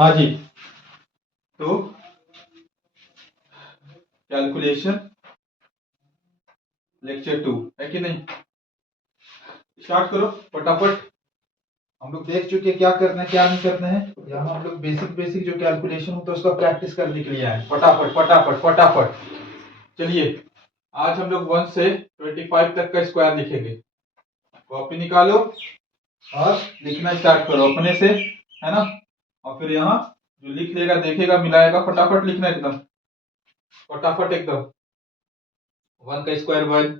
हाँ जी। तो calculation lecture 2 है कि नहीं? स्टार्ट करो फटाफट। हम लोग देख चुके क्या करना है क्या नहीं करना है। यहाँ हम लोग बेसिक बेसिक जो कैलकुलेशन होता है उसका प्रैक्टिस करने के लिए आए। फटाफट फटाफट फटाफट। चलिए आज हम लोग 1 से 25 तक का स्क्वायर लिखेंगे। कॉपी निकालो और लिखना स्टार्ट करो अपने से, है ना। और फिर यहाँ जो लिख लेगा देखेगा मिलाएगा, फटाफट लिखना एकदम फटाफट एकदम। 1 का स्क्वायर 1,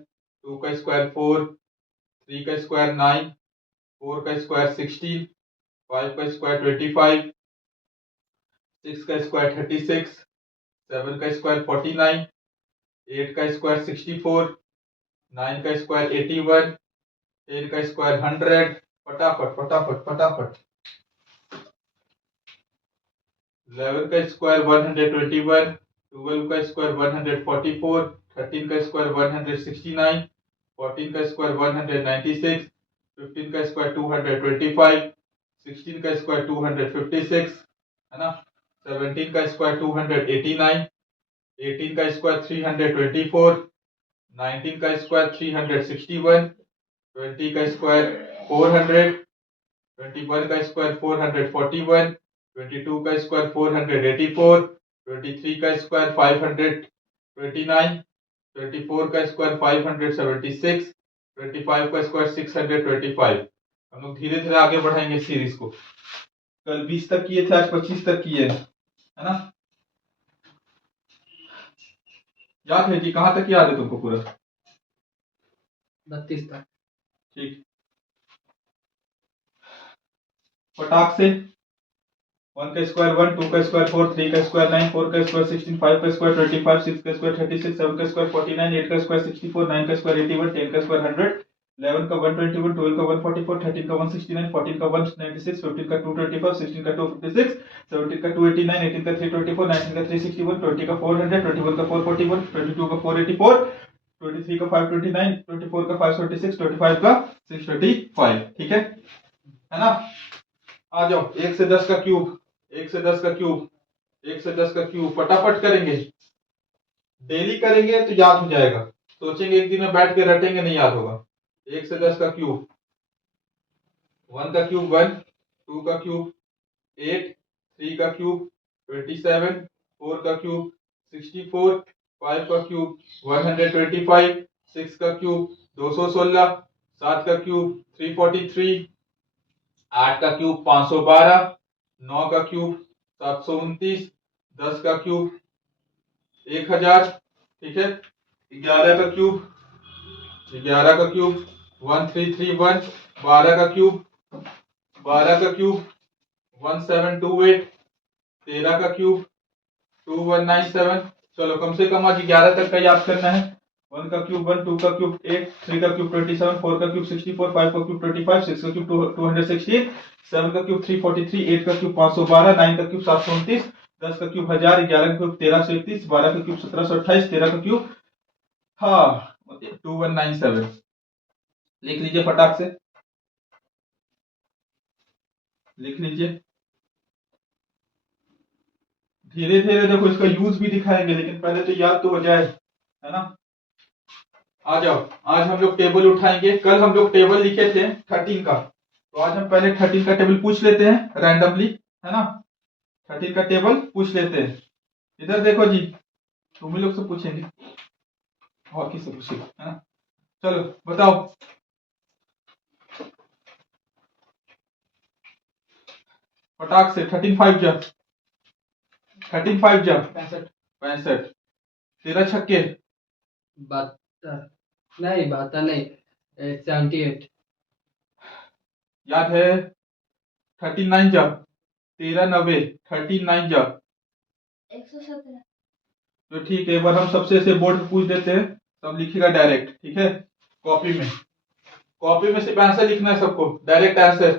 2 का स्क्वायर 4, 3 का स्क्वायर 9, 4 का स्क्वायर 16, 5 का स्क्वायर 25, 6 का स्क्वायर 36, 7 का स्क्वायर 49, 8 का स्क्वायर 64, 9 का स्क्वायर 81, 10 का स्क्वायर 100। फटाफट फटाफट फटाफट। 11 का स्क्वायर 121, 12 का स्क्वायर 144, 13 का स्क्वायर 169, 14 का स्क्वायर 196, 15 का स्क्वायर 225, 16 का स्क्वायर 256, है ना। 17 का स्क्वायर 289, 18 का स्क्वायर 324, 19 का स्क्वायर 361, 20 का स्क्वायर 400, 21 का स्क्वायर 441, 22 का स्क्वायर 484, 23 का स्क्वायर 529, 24 का स्क्वायर 576, 25 का स्क्वायर 625। हम लोग धीरे धीरे आगे बढ़ाएंगे सीरीज को। कल 20 तक किए थे, आज 25 तक किए, है ना। याद है कि कहां तक याद है तुमको पूरा? 32 तक। ठीक, फटाक से। 1 का स्क्वायर 1, 2 का स्क्वायर 4, 3 का स्क्वायर 9, 4 का स्क्वायर 16, 5 का स्क्वायर 25, 6 का स्क्वायर 36, 7 का स्क्वायर 49, 8 का स्क्वायर 64, 9 का स्क्वायर 81, 10 का स्क्वायर 100, 11 का 121, 12 का 144, 13 का 169, 14 का 196, 15 का 225, 16 का 256, 17 का 289, 18 का 324, 19 का 361, 20 का 400, 21 का 441, 22 का 484, 23 का 529, 24 का 526, 25 का 635। ठीक है ना। आ जाओ 1 से 10 का क्यूब, 1 से 10 का क्यूब, 1 से 10 का क्यूब फटाफट करेंगे। डेली करेंगे तो याद हो जाएगा, सोचेंगे एक दिन में बैठ के रटेंगे नहीं याद होगा। 1 से 10 का क्यूब। 1 का क्यूब 1, 2 का क्यूब 8, 3 का क्यूब 27, 4 का क्यूब 64, 5 का क्यूब 125, 6 का क्यूब 216, 7 का क्यूब 343, 8 का क्यूब 512, 9 का क्यूब 729, 10 का क्यूब 1000। ठीक है। 11 का क्यूब 1331, 12 का क्यूब 1728, 13 का क्यूब 2197। चलो कम से कम आज 11 तक का याद करना है। 1 का क्यूब 1, 2 का क्यूब 8, 3 का क्यूब 27, 4 का क्यूब 64, 5 का क्यूब 25, 6 का क्यूब 216, 7 का क्यूब 343, 8 का क्यूब 512, 9 का क्यूब 729, 10 का क्यूब 1000, 11 का क्यूब 1331, 12 का क्यूब 1728, 13 का क्यूब 2197। लिख लीजिए फटाक से, लिख लीजिए। धीरे धीरे देखो इसका यूज भी दिखाएंगे, लेकिन पहले तो याद तो हो जाए, है ना। आ जाओ आज हम लोग टेबल उठाएंगे। कल हम लोग टेबल लिखे थे 13 का, तो आज हम पहले 13 का टेबल पूछ लेते हैं रैंडमली, है ना। 13 का टेबल पूछ लेते हैं। इधर देखो जी, तुम ही लोग से पूछेंगे और किससे पूछेंगे, है ना। चलो बताओ। फटाक से 13 5 जा, 13 5 जा 65, 13 छक्के 72 नहीं, 72 नहीं, 78। याद है। 39 जा, 13 90, 39 जा 117। तो ठीक है, एक बार हम सबसे ऐसे बोर्ड पे पूछ देते हैं, सब लिखेगा डायरेक्ट। ठीक है, कॉपी में, कॉपी में सिर्फ आंसर लिखना है सबको, डायरेक्ट आंसर।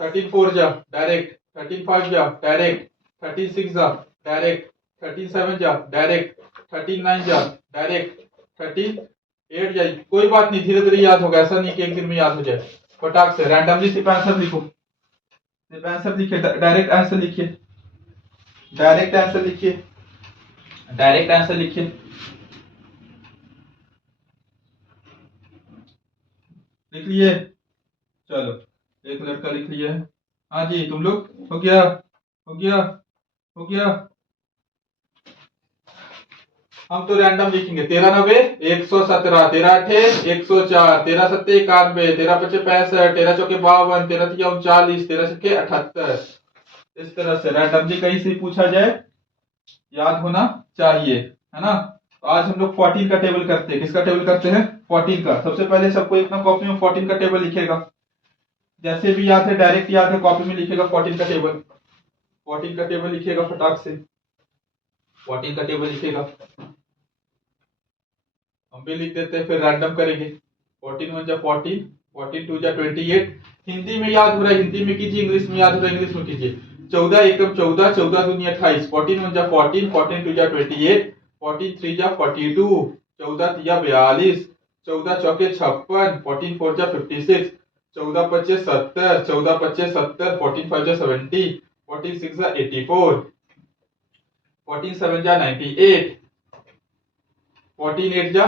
13 4 जा डायरेक्ट, 13 5 जा डायरेक्ट, 13 6 जा डायरेक्ट, 13 7 जा डायरेक्ट, 13 9 जा डायरेक्ट, 13 8 जा। कोई बात नहीं, धीरे धीरे याद होगा, ऐसा नहीं कि एक दिन में याद हो जाए। फटाक से रैंडमली सिर्फ आंसर लिखो। सिर्फ आंसर लिखिए, डायरेक्ट आंसर लिखिए, डायरेक्ट आंसर लिखिए, डायरेक्ट आंसर लिखिए। लिख लिए? चलो, एक लड़का लिख लिया है। हाँ जी, तुम लोग हो गया, हो गया, हो गया। हम तो रैंडम लिखेंगे। 13 9 117, 13 8 104, 13 7 91, 13 5 65, 13 चौके 52, 13 3 39, 13 6 78। इस तरह से रैंडमली कहीं से पूछा जाए, याद होना चाहिए, है ना। तो आज हम लोग 14 का टेबल करते हैं। किसका टेबल करते हैं? 14 का। सबसे पहले सबको अपना कॉपी में 14 का टेबल लिखेगा। जैसे भी याद है, डायरेक्ट याद है, कॉपी में लिखेगा 14 का टेबल। 14 का टेबल लिखेगा फटाक से, 14 का टेबल लिखेगा। हम भी लिख देते हैं, फिर रैंडम करेंगे। 14 1 जा 14, 14 2 जा 28। हिंदी में याद हो रहा है, हिंदी में कीजिए, इंग्लिश में याद हो रहा है, इंग्लिश में कीजिए। 14 एकम 14, 14 दूनी 28, 14 1 जा 14, 14 2 जा 28, 14 3 जा 42, 14 3 जा 42, 14 चौके 56, 14 4 जा 56, 14 25 70, 14 25 70, 14 5 जा 70, 14 6 जा 84, 14 7 जा 98, 14 8 जा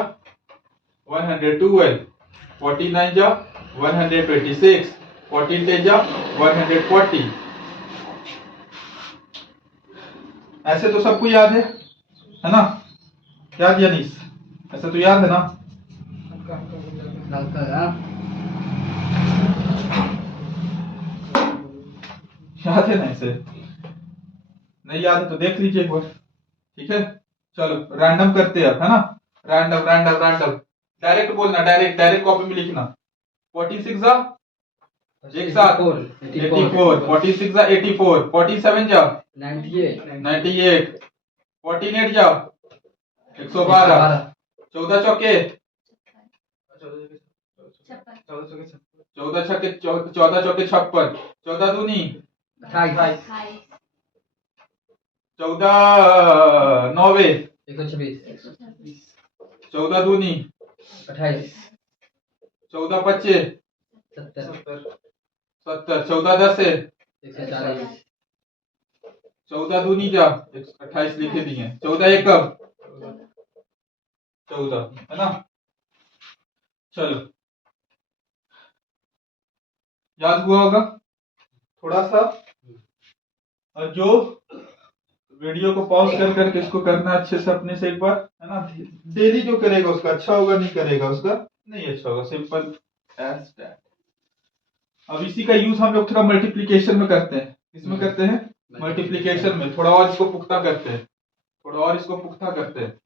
112, 49 जा 126, 14 10 जा 140। ऐसे तो सबको याद है ना? याद या नहीं? ऐसे तो याद है ना? याद है ना? ऐसे नहीं याद है तो देख लीजिए एक बार, ठीक है। चलो रैंडम करते हैं अब, है ना। रैंडम रैंडम रैंडम, डायरेक्ट बोलना, डायरेक्ट डायरेक्ट कॉपी में लिखना। 46 जा एक साथ 84, 46 जा 84, 47 जा 98, 48 जा 112, 14 चौके 14 छक्के 14 चौके 56, 14 दूनी 28 14 9 126 14 दूनी 14 25 70, 14 10 14 दूनी जा 28 लिखे दिए, 14 एकम 14, है ना। चलो, याद हुआ होगा थोड़ा सा। और जो वीडियो को पॉज कर करके इसको करना अच्छे से अपने से एक बार, है ना। डेली जो करेगा उसका अच्छा होगा, नहीं करेगा उसका नहीं अच्छा होगा, सिंपल एज दैट। अब इसी का यूज हम लोग थोड़ा मल्टीप्लिकेशन में करते हैं। किसमें करते हैं? मल्टीप्लिकेशन में। थोड़ा और इसको पुख्ता करते हैं, थोड़ा और इसको पुख्ता करते हैं।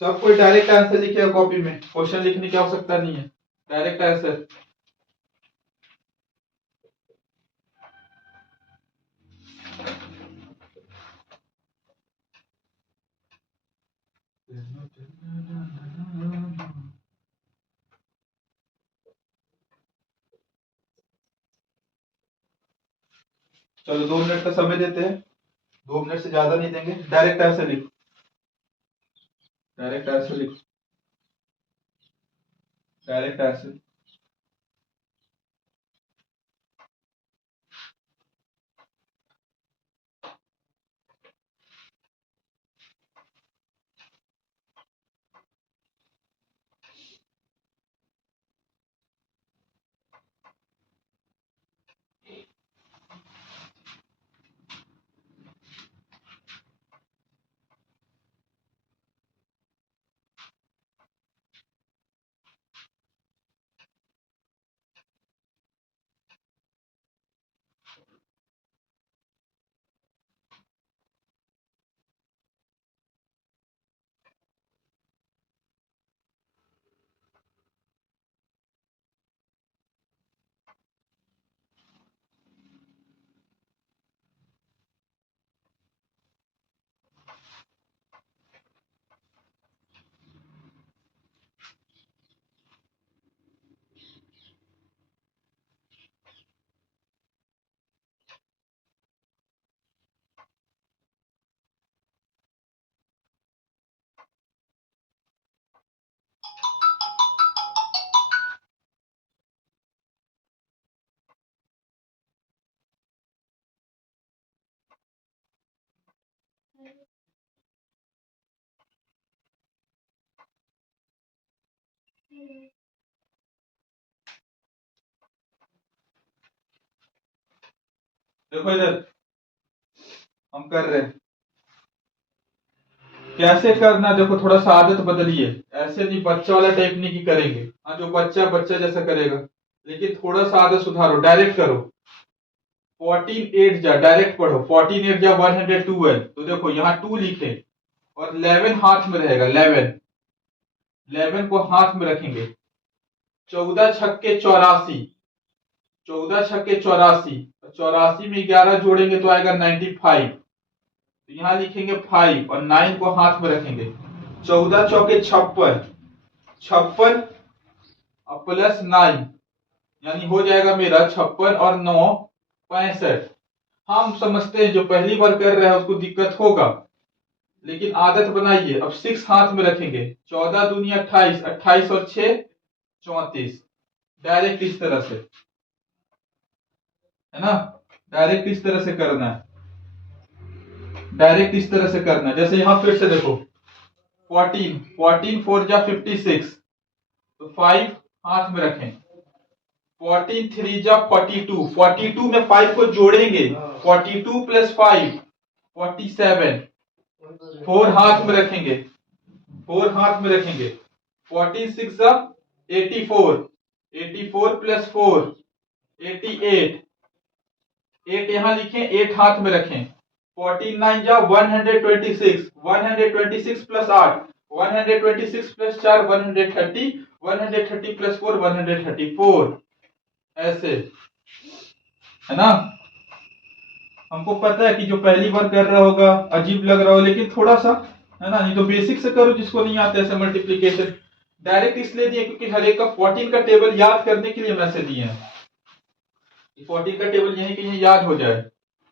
सब कोई डायरेक्ट आंसर लिखेगा कॉपी में, क्वेश्चन लिखने की आवश्यकता नहीं है, डायरेक्ट आंसर। चलो 2 मिनट का समय देते हैं, 2 मिनट से ज्यादा नहीं देंगे। डायरेक्ट आंसर लिखो, डायरेक्ट आंसर लिखो, डायरेक्ट आंसर। देखो इधर हम कर रहे हैं, कैसे करना देखो, थोड़ा सा आदत बदलिए, ऐसे नहीं बच्चा वाला टेक्निक ही करेंगे। हाँ, जो बच्चा बच्चा जैसा करेगा, लेकिन थोड़ा सा आदत सुधारो, डायरेक्ट करो। 14 8 जा डायरेक्ट पढ़ो, 14 8 जा 112। तो देखो यहाँ 2 लिखे और 11 हाथ में रहेगा, 11 को हाथ में रखेंगे। 14 छक्के 84, 14 छक्के 84, 84 में 11 जोड़ेंगे तो आएगा 95। तो यहां लिखेंगे 5 और 9 को हाथ में रखेंगे। 14 चौके 56, 56 और प्लस 9 यानी हो जाएगा मेरा 56 और 9 65। हम समझते हैं जो पहली बार कर रहा है उसको दिक्कत होगा, लेकिन आदत बनाइए। अब 6 हाथ में रखेंगे, 14 दूनी 28, 28 और 6 34। डायरेक्ट इस तरह से, है ना, डायरेक्ट इस तरह से करना है, डायरेक्ट इस तरह से करना है। जैसे यहां फिर से देखो 14 14 4 जा 56, तो 5 हाथ में रखें। 14 3 जा 42, 42 में 5 को जोड़ेंगे, 42 प्लस 5 47। 4 हाथ में रखेंगे, 4 हाथ में रखेंगे। 14 6 जा 84, 84 प्लस 4 88। 8 यहां लिखें, 8 हाथ में रखें। 49 जा 126, 126 प्लस 8 126 प्लस 4 130, 130 प्लस 4 134। ऐसे, है ना। हमको पता है कि जो पहली बार कर रहा होगा अजीब लग रहा हो, लेकिन थोड़ा सा, है ना, नहीं तो बेसिक से करो, जिसको नहीं आता ऐसे मल्टीप्लीकेशन। डायरेक्ट इसलिए दिए क्योंकि हर एक का 14 का टेबल याद करने के लिए मैसेज दिए हैं। 14 का टेबल यहीं कहीं याद हो जाए।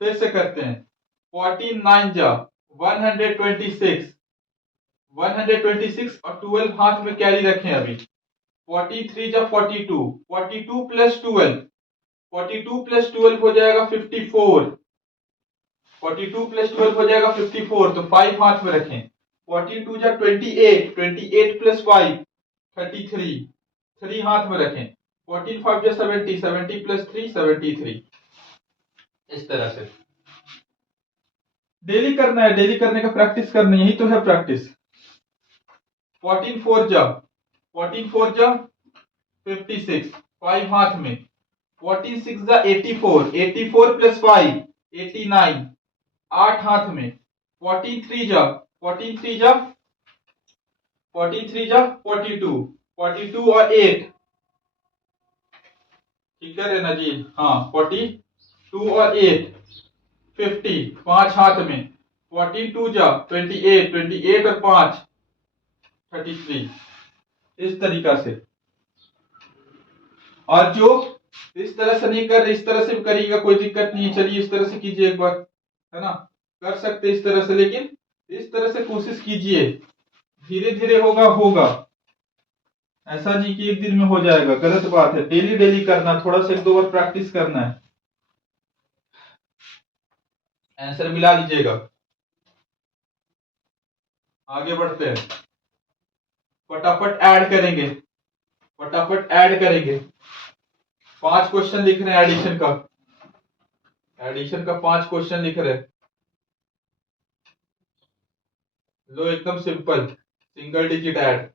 फिर से करते हैं। 14 9 जा 126, 126 और 12 हाथ में कैरी रखें अभी। 43 जा 42, 42 प्लस 12, 42 प्लस 12 हो जाएगा 54, 42 प्लस 12 हो जाएगा 54। तो 5 हाथ में रखें। 42 जा 28, 28 प्लस 5 33, 3 हाथ में रखें। 14 5 जा 70, 70 प्लस 3 73। इस तरह से डेली करना है, डेली करने का प्रैक्टिस करना है, यही तो है प्रैक्टिस। 14 4 जा 14 4 जा 56, 5 हाथ में। 14 6 जा 84, 84 प्लस 5 89, 8 हाथ में। 14 3 जा 14 3 जा 14 3 जा 42, 42 और 8, ठीक है ना जी, हाँ 42 और 8 50, 5 हाथ में। 14 2 जा 28, 28 और 5 33। इस तरीका से। और जो इस तरह से नहीं कर रहे, इस तरह से भी करिएगा, कोई दिक्कत नहीं है। चलिए इस तरह से कीजिए एक बार, है ना, कर सकते इस तरह से, लेकिन इस तरह से कोशिश कीजिए। धीरे धीरे होगा होगा, ऐसा नहीं कि एक दिन में हो जाएगा, गलत बात है। डेली डेली करना, थोड़ा सा 1 2 बार प्रैक्टिस करना है। आंसर मिला लीजिएगा। आगे बढ़ते हैं, फटाफट ऐड करेंगे, फटाफट ऐड करेंगे। 5 क्वेश्चन लिख रहे हैं एडिशन का, एडिशन का 5 क्वेश्चन लिख रहे हैं। लो एकदम सिंपल, सिंगल डिजिट ऐड।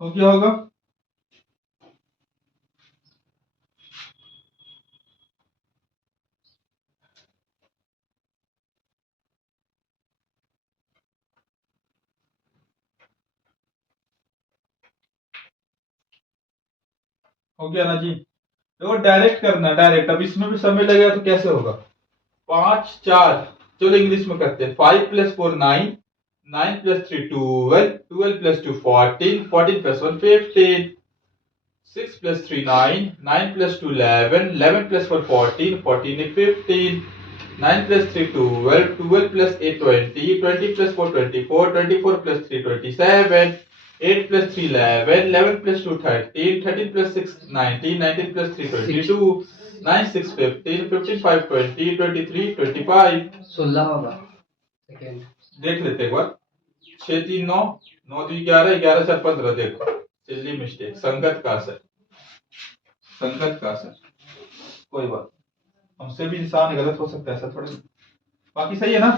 हो क्या होगा, हो गया ना जी। देखो डायरेक्ट करना, डायरेक्ट। अब इसमें भी समय लगेगा तो कैसे होगा? 5 4, चलो इंग्लिश में करते हैं। 5 + 4 9, 9 + 3 12, 12 + 2 14, 14 + 1 15, 6 + 3 9, 9 + 2 11, 11 + 4 14, 14 = 15, 9 + 3 12, 12 + 8 20, 20 + 4 24, 24 + 3 27, 8 + 3 11, 11 + 2 13, 13 + 6 19, 19 + 3 22, 9 6 15, 15 5 20, 23 25। 16 होगा सेकेंड। देख लेते हैं एक बार। 6 3 9, 9 2 11, 11 4 15। देखो सिली मिस्टेक, संगत का असर, संगत का असर। कोई बात, हमसे भी इंसान गलत हो सकता है, ऐसा थोड़ी। बाकी सही है ना?